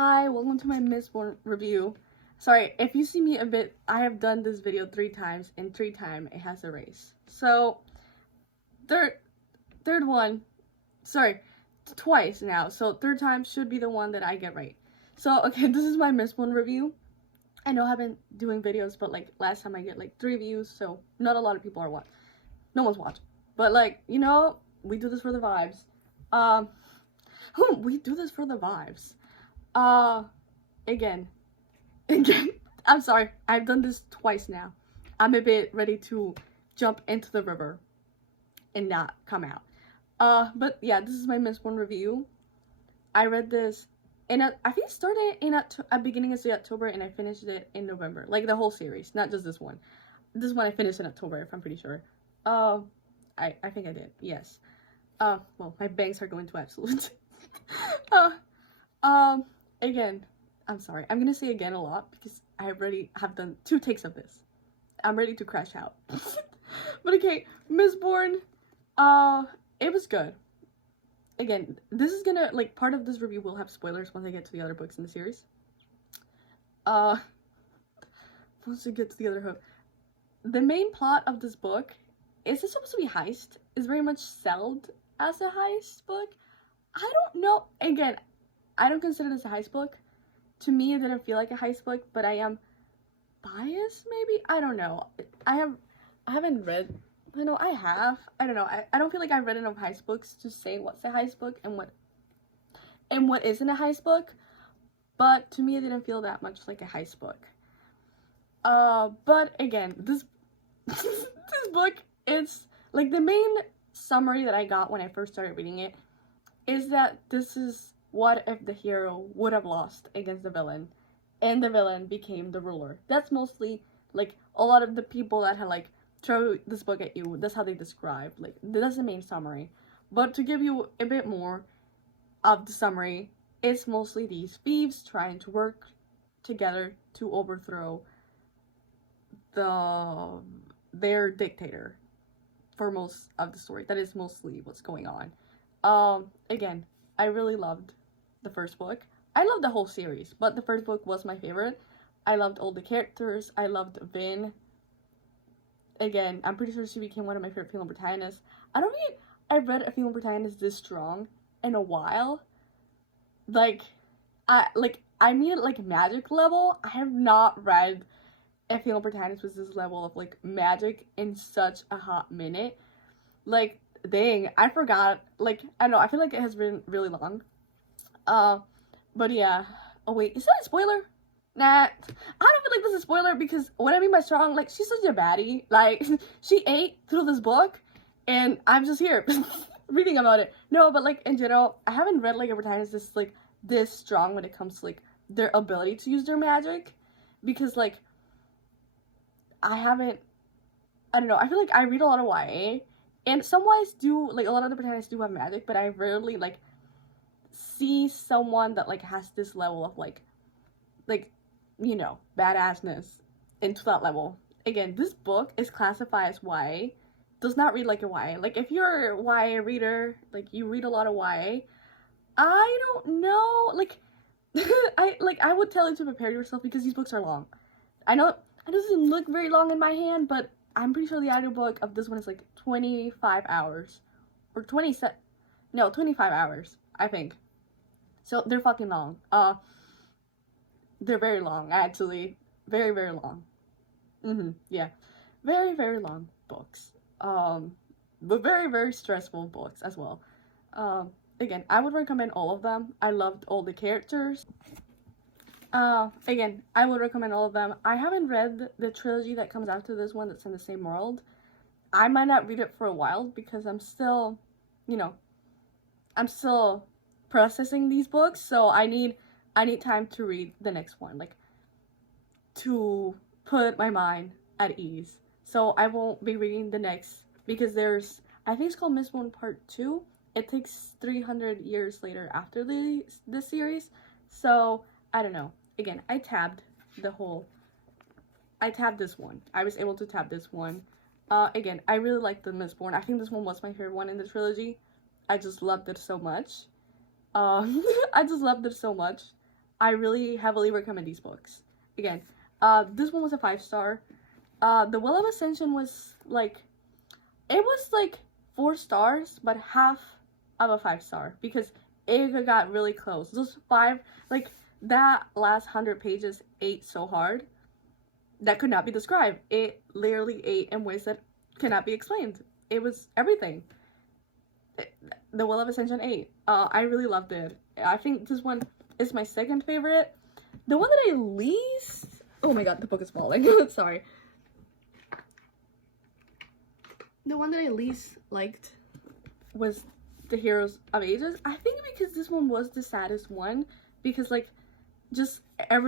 Hi, welcome to my Mistborn review. Sorry, if you see me a bit, I have done this video 3 times, and 3 times it has a race. So, third one, sorry, twice now. So, third time should be the one that I get right. So, okay, this is my Mistborn review. I know I've been doing videos, but like last time I get like 3 views, so not a lot of people are watching. No one's watching. But like, we do this for the vibes. We do this for the vibes. Again, I'm sorry, I've done this twice now. I'm a bit ready to jump into the river and not come out. But yeah, this is my Mistborn review. I read this I think it started in beginning of October, and I finished it in November. Like the whole series, not just this one. This one I finished in October, if I'm pretty sure. I think I did, yes. Well, my banks are going to absolute. Again, I'm sorry. I'm gonna say again a lot because I already have done 2 takes of this. I'm ready to crash out. But okay, Mistborn, it was good. Again, this is gonna, like, part of this review will have spoilers once I get to the other books in the series. Once I get to the other book. The main plot of this book, is it supposed to be heist? Is very much sold as a heist book. I don't know. Again, I don't consider this a heist book. To me, it didn't feel like a heist book, but I am biased, maybe? I don't know. I haven't read, I have. I don't know. I don't feel like I've read enough heist books to say what's a heist book and what isn't a heist book. But to me, it didn't feel that much like a heist book. But again, this this book is, like, the main summary that I got when I first started reading it is that this is what if the hero would have lost against the villain, and the villain became the ruler. That's mostly, like, a lot of the people that had, like, throw this book at you, that's how they describe, like, that's the main summary. But to give you a bit more of the summary, it's mostly these thieves trying to work together to overthrow their dictator for most of the story. That is mostly what's going on. Again, I really loved the first book. I loved the whole series, but the first book was my favorite. I loved all the characters. I loved Vin. Again, I'm pretty sure she became one of my favorite female protagonists. I don't think I've read a female protagonist this strong in a while. I mean, like, magic level. I have not read a female protagonist with this level of, like, magic in such a hot minute. Like, dang, I forgot. Like, I don't know, I feel like it has been really long. But yeah. Oh wait, is that a spoiler? Nah, I don't feel like this is a spoiler, because what I mean by strong, like, she's such a baddie. Like, she ate through this book, and I'm just here reading about it. No, but, like, in general, I haven't read, like, a protagonist that's, like, this strong when it comes to, like, their ability to use their magic, because, like, I don't know, I feel like I read a lot of YA, and some YAs do, like, a lot of the protagonists do have magic, but I rarely, like, see someone that, like, has this level of, like, badassness into that level. Again, this book is classified as YA, does not read like a YA. Like, if you're a YA reader, like, you read a lot of YA, I don't know, like, I would tell you to prepare yourself, because these books are long. I know it doesn't look very long in my hand, but I'm pretty sure the audiobook of this one is like 25 hours. Or 25 hours, I think. So they're fucking long. They're very long, actually. Very, very long. Yeah. Very, very long books. But very, very stressful books as well. Again, I would recommend all of them. I loved all the characters. Again, I would recommend all of them. I haven't read the trilogy that comes after this one that's in the same world. I might not read it for a while, because I'm still, I'm still processing these books, so I need time to read the next one, like, to put my mind at ease. So I won't be reading the next, because there's, I think it's called Mistborn Part 2. It takes 300 years later after the series, so I don't know. Again, I tabbed this one. I was able to tab this one. Again, I really like the Mistborn. I think this one was my favorite one in the trilogy. I just loved it so much. I just loved it so much. I really heavily recommend these books. Again, this one was a 5-star. The Will of Ascension was like, it was like 4 stars, but half of a 5-star because it got really close. Those 5, like that last 100 pages ate so hard that could not be described. It literally ate in ways that cannot be explained. It was everything. The Will of Ascension 8. I really loved it. I think this one is my second favorite. The one that I least... Oh my god, the book is falling. Sorry. The one that I least liked was The Heroes of Ages. I think because this one was the saddest one. Because, like, just a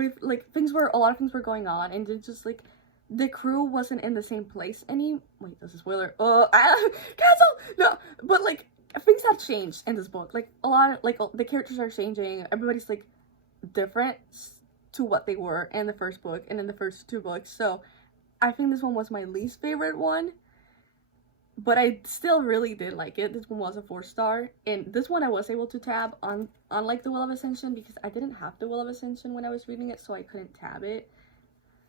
lot of things were going on. And it just, like, the crew wasn't in the same place Wait, that's a spoiler. Cancel! No, but, like, things have changed in this book. Like, a lot of, like, the characters are changing. Everybody's, like, different to what they were in the first book and in the first 2 books. So, I think this one was my least favorite one. But I still really did like it. This one was a 4-star. And this one I was able to tab on, unlike the Will of Ascension, because I didn't have the Will of Ascension when I was reading it, so I couldn't tab it.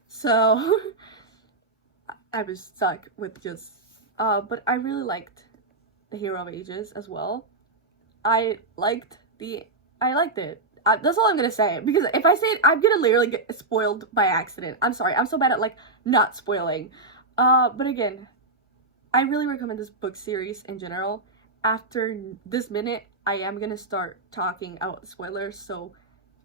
So, I was stuck with just, but I really liked The Hero of Ages as well. I liked it. That's all I'm gonna say, because if I say it, I'm gonna literally get spoiled by accident. I'm sorry, I'm so bad at, like, not spoiling. But again, I really recommend this book series in general. After this minute, I am gonna start talking about spoilers, so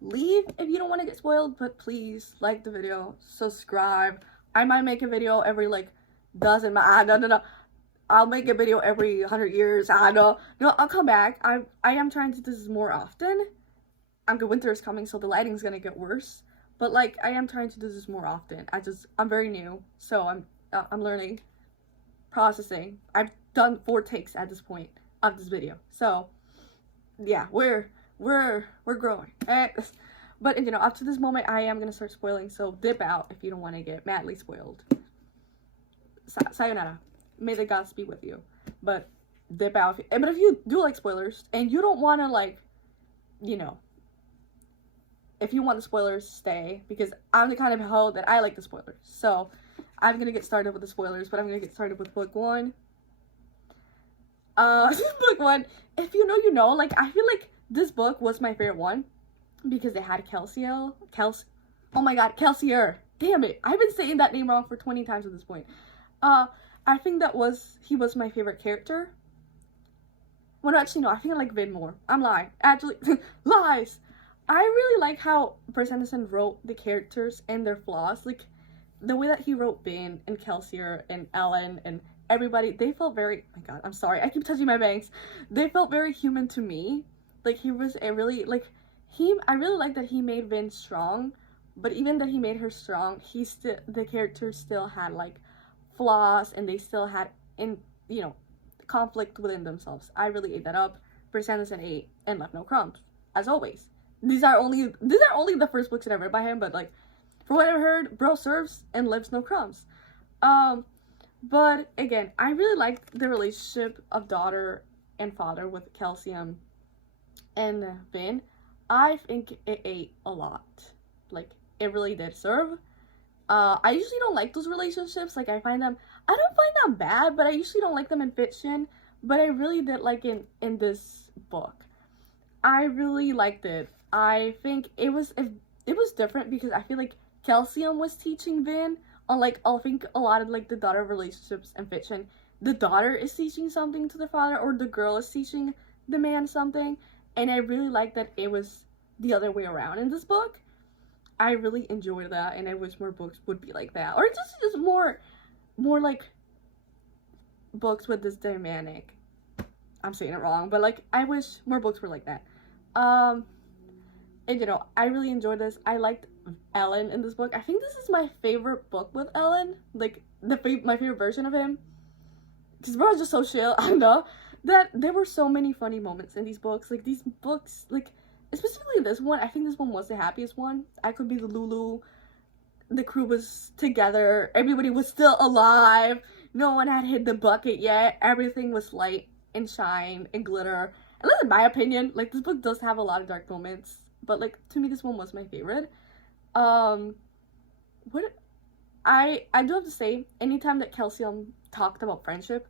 leave if you don't want to get spoiled, but please like the video, subscribe. I might make a video every, like, dozen, no. I'll make a video every 100 years, no, I'll come back. I am trying to do this more often. Winter is coming, so the lighting's gonna get worse, but, like, I am trying to do this more often. I'm very new, so I'm learning, processing. I've done 4 takes at this point of this video, so yeah, we're growing. But, you know, up to this moment, I am gonna start spoiling, so dip out if you don't want to get madly spoiled. Sayonara. May the gods be with you. But dip out. But if you do like spoilers, and you don't want to, like, you know, if you want the spoilers, stay, because I'm the kind of hoe that I like the spoilers. So, I'm gonna get started with the spoilers, but I'm gonna get started with book 1. Book 1, if you know, you know. Like, I feel like this book was my favorite one, because it had Kelsier. Oh my god, Kelsier. Damn it, I've been saying that name wrong for 20 times at this point. I think he was my favorite character. Well, no, actually, no, I think I like Vin more. I'm lying. Actually, lies. I really like how Brandon Sanderson wrote the characters and their flaws. Like, the way that he wrote Vin and Kelsier and Ellen and everybody, they felt very, oh my god, I'm sorry, I keep touching my bangs. They felt very human to me. Like, he was a really, like, I really like that he made Vin strong, but even that he made her strong, the characters still had, like, flaws, and they still had, conflict within themselves. I really ate that up. Brandon Sanderson ate and left no crumbs, as always. These are only the first books that I read by him, but, like, from what I've heard, bro serves and leaves no crumbs. But again, I really liked the relationship of daughter and father with Calcium and Vin. I think it ate a lot. Like, it really did serve. I usually don't like those relationships. Like, I don't find them bad, but I usually don't like them in fiction. But I really did like in this book. I really liked it. I think it was different because I feel like Calcium was teaching Vin on, like, I think a lot of, like, the daughter relationships in fiction. The daughter is teaching something to the father, or the girl is teaching the man something. And I really like that it was the other way around in this book. I really enjoyed that, and I wish more books would be like that. Or just more like books with this dynamic. I'm saying it wrong, but, like, I wish more books were like that. And, you know, I really enjoyed this. I liked Ellen in this book. I think this is my favorite book with Ellen. Like, my favorite version of him. Because bro is just so chill. I know that there were so many funny moments in these books. Like, these books, like, specifically this one, I think this one was the happiest one. I could be the Lulu. The crew was together. Everybody was still alive. No one had hit the bucket yet. Everything was light and shine and glitter. And that's in my opinion. Like, this book does have a lot of dark moments, but like to me this one was my favorite. What I do have to say, anytime that Calcium talked about friendship,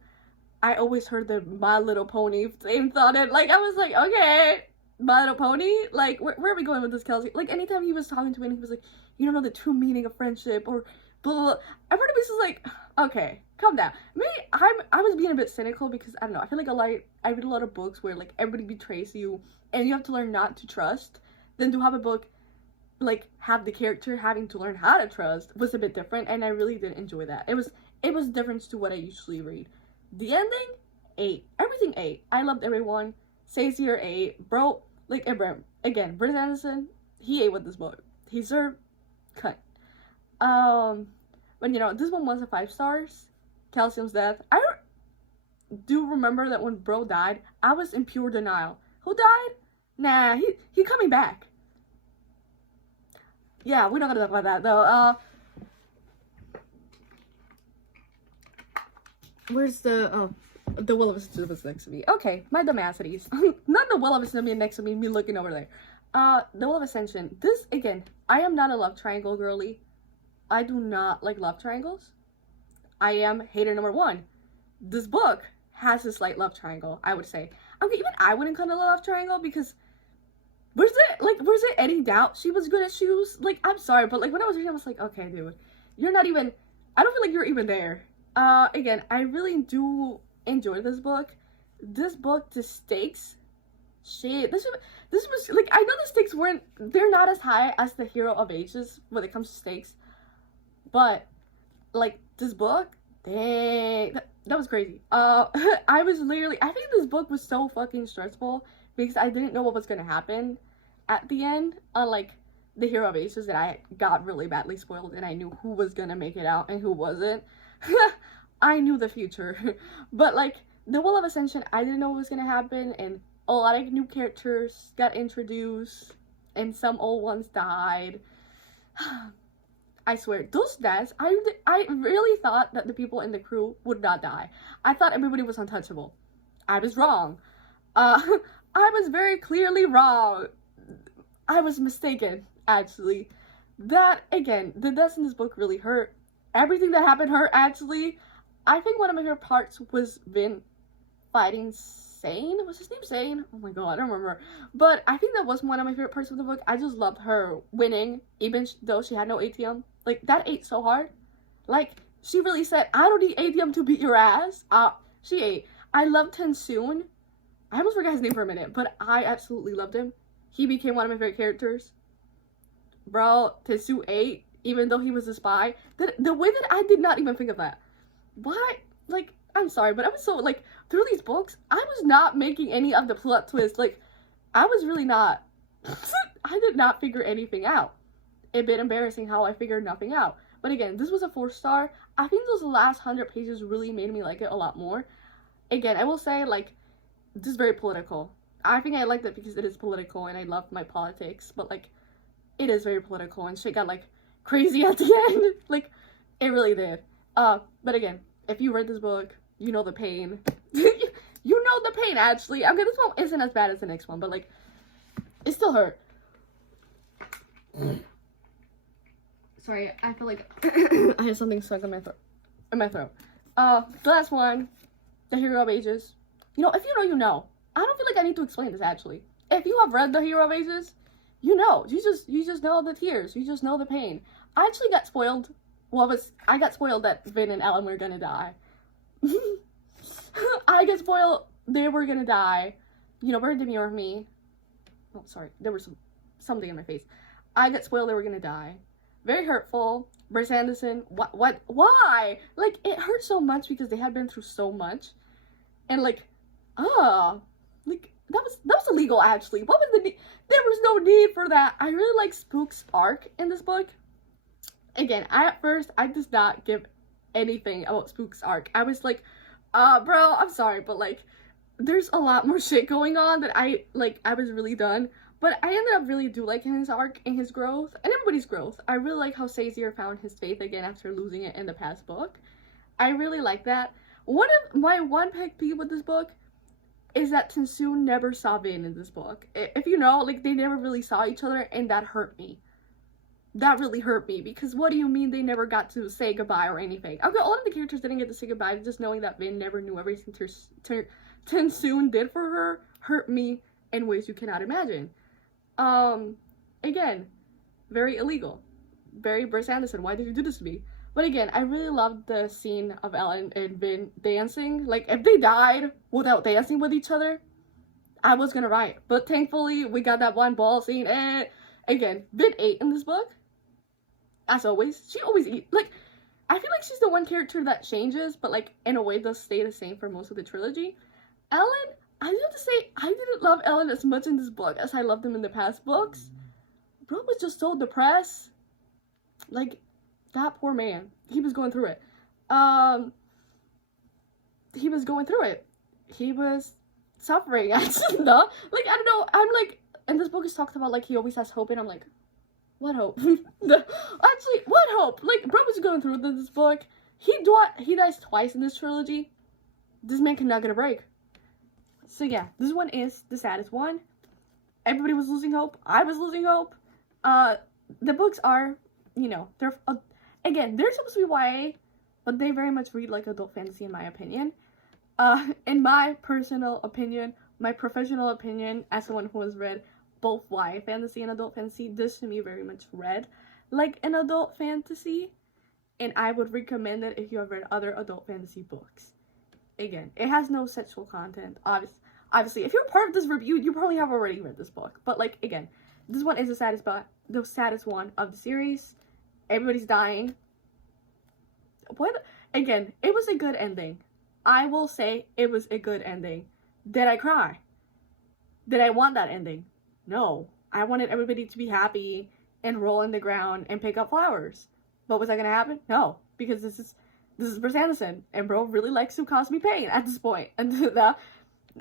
I always heard the My Little Pony same thought. And like I was like, okay, My Little Pony, like where are we going with this, Kelsey? Like anytime he was talking to me and he was like, you don't know the true meaning of friendship or blah blah blah. Everybody was just like, okay, calm down. Maybe I was being a bit cynical because I don't know. I feel like I read a lot of books where like everybody betrays you and you have to learn not to trust. Then to have a book like have the character having to learn how to trust was a bit different, and I really did enjoy that. It was different to what I usually read. The ending, 8. Everything 8. I loved everyone. Sazier 8. Bro, like Brandon Sanderson, he ate with this book. He served cut. But you know, this one was a 5 stars. Calcium's death. I do remember that when bro died, I was in pure denial. Who died? Nah, he coming back. Yeah, we're not gonna talk about that though. Where's the Will of Ascension was next to me. Okay, my dumbassities. Not the Will of Ascension next to me, me looking over there. The Will of Ascension. This, again, I am not a love triangle girly. I do not like love triangles. I am hater number 1. This book has a slight love triangle, I would say. Okay, even I wouldn't call it a love triangle because was there any doubt she was good at shoes? Like, I'm sorry, but like when I was reading, I was like, okay, dude, you're not even, I don't feel like you're even there. Again, I really do enjoy this book. This book, the stakes, shit, this was, like, I know the stakes they're not as high as the Hero of Ages when it comes to stakes, but, like, this book, dang, that was crazy. I think this book was so fucking stressful because I didn't know what was gonna happen at the end, unlike the Hero of Ages that I got really badly spoiled and I knew who was gonna make it out and who wasn't. I knew the future. But like the Will of Ascension, I didn't know what was gonna happen, and a lot of new characters got introduced and some old ones died. I swear, those deaths, I really thought that the people in the crew would not die. I thought everybody was untouchable. I was wrong. I was very clearly wrong. I was mistaken, actually. That, again, the deaths in this book really hurt. Everything that happened hurt, actually. I think one of my favorite parts was Vin fighting Sane. Was his name Sane? Oh my god, I don't remember. But I think that was one of my favorite parts of the book. I just loved her winning, even though she had no ATM. Like, that ate so hard. Like, she really said, I don't need ATM to beat your ass. She ate. I loved Tensoon. I almost forgot his name for a minute, but I absolutely loved him. He became one of my favorite characters. Bro, Tensoon ate, even though he was a spy. The way that I did not even think of that. Why? Like, I'm sorry, but I was so, like, through these books, I was not making any of the plot twists. Like, I was really not. I did not figure anything out. A bit embarrassing how I figured nothing out. But again, this was a 4-star. I think those last 100 pages really made me like it a lot more. Again, I will say, like, this is very political. I think I liked it because it is political and I love my politics. But, like, it is very political and shit got, like, crazy at the end. Like, it really did. But again, if you read this book, you know the pain. You know the pain, actually. Okay, this one isn't as bad as the next one, but, like, it still hurt. Sorry, I feel like I have something stuck in my throat. The last one, the Hero of Ages. You know, if you know, you know. I don't feel like I need to explain this, actually. If you have read the Hero of Ages, you know. You just know the tears. You just know the pain. I actually got spoiled. I got spoiled that Vin and Ellen were gonna die. I got spoiled they were gonna die. You know, very demure of me. Oh, sorry. There was something in my face. I got spoiled they were gonna die. Very hurtful. Brandon Sanderson, why? Like, it hurt so much because they had been through so much. And, like, like, that was illegal, actually. What was the need? There was no need for that. I really like Spook's arc in this book. Again, at first, I did not give anything about Spook's arc. I was like, bro, I'm sorry, but, like, there's a lot more shit going on that I was really done. But I ended up really do liking his arc and his growth, and everybody's growth. I really like how Sazier found his faith again after losing it in the past book. I really like that. One of my one pet peeve with this book is that Tensu never saw Vin in this book. If you know, like, they never really saw each other, and that hurt me. That really hurt me, because what do you mean they never got to say goodbye or anything? Okay, all of the characters didn't get to say goodbye, just knowing that Vin never knew everything Tensoon did for her hurt me in ways you cannot imagine. Again, very illegal. Very Brandon Sanderson, why did you do this to me? But again, I really loved the scene of Ellen and Vin dancing. Like, if they died without dancing with each other, I was gonna riot. But thankfully, we got that one ball scene, and again, Vin ate in this book. As always, she always eats. Like, I feel like she's the one character that changes, but like, in a way does stay the same for most of the trilogy. Ellen, I have to say, I didn't love Ellen as much in this book as I loved him in the past books. Bro was just so depressed. Like, that poor man. He was going through it. He was going through it. He was suffering. I don't know. Like, I don't know. I'm like, and this book is talked about, like, he always has hope, and I'm like, what hope? Actually, what hope? Like, bro was going through this book. He dies twice in this trilogy. This man cannot get a break. So yeah, this one is the saddest one. Everybody was losing hope. I was losing hope. The books are, you know, they're again, they're supposed to be YA, but they very much read like adult fantasy in my opinion. In my personal opinion, my professional opinion, as someone who has read both YA fantasy and adult fantasy, this to me very much read like an adult fantasy, and I would recommend it if you have read other adult fantasy books. Again, it has no sexual content. Obviously, if you're part of this review, you probably have already read this book. But like, again, this one is the saddest one of the series. Everybody's dying. What? Again, it was a good ending. I will say it was a good ending. Did I cry? Did I want that ending? No. I wanted everybody to be happy and roll in the ground and pick up flowers. But was that gonna happen? No. Because this is Brandon Sanderson, and bro really likes to cause me pain at this point. And the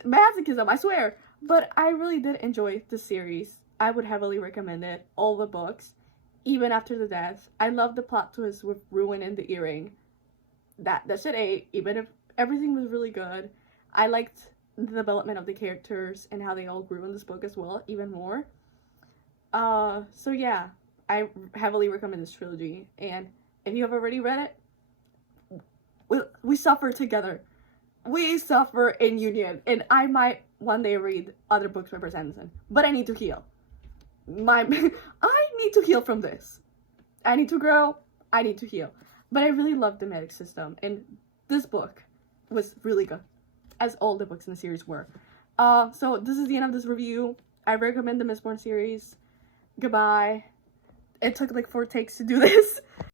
masochism, I swear. But I really did enjoy the series. I would heavily recommend it. All the books. Even after the death. I love the plot twist with Ruin and the earring. That shit ate, even if everything was really good. I liked the development of the characters and how they all grew in this book as well, even more. So yeah, I heavily recommend this trilogy. And if you have already read it, we suffer together. We suffer in union. And I might one day read other books by Brandon Sanderson. But I need to heal. I need to heal from this. I need to grow. I need to heal. But I really love the magic system. And this book was really good. As all the books in the series were. So this is the end of this review. I recommend the Mistborn series. Goodbye. It took like 4 takes to do this.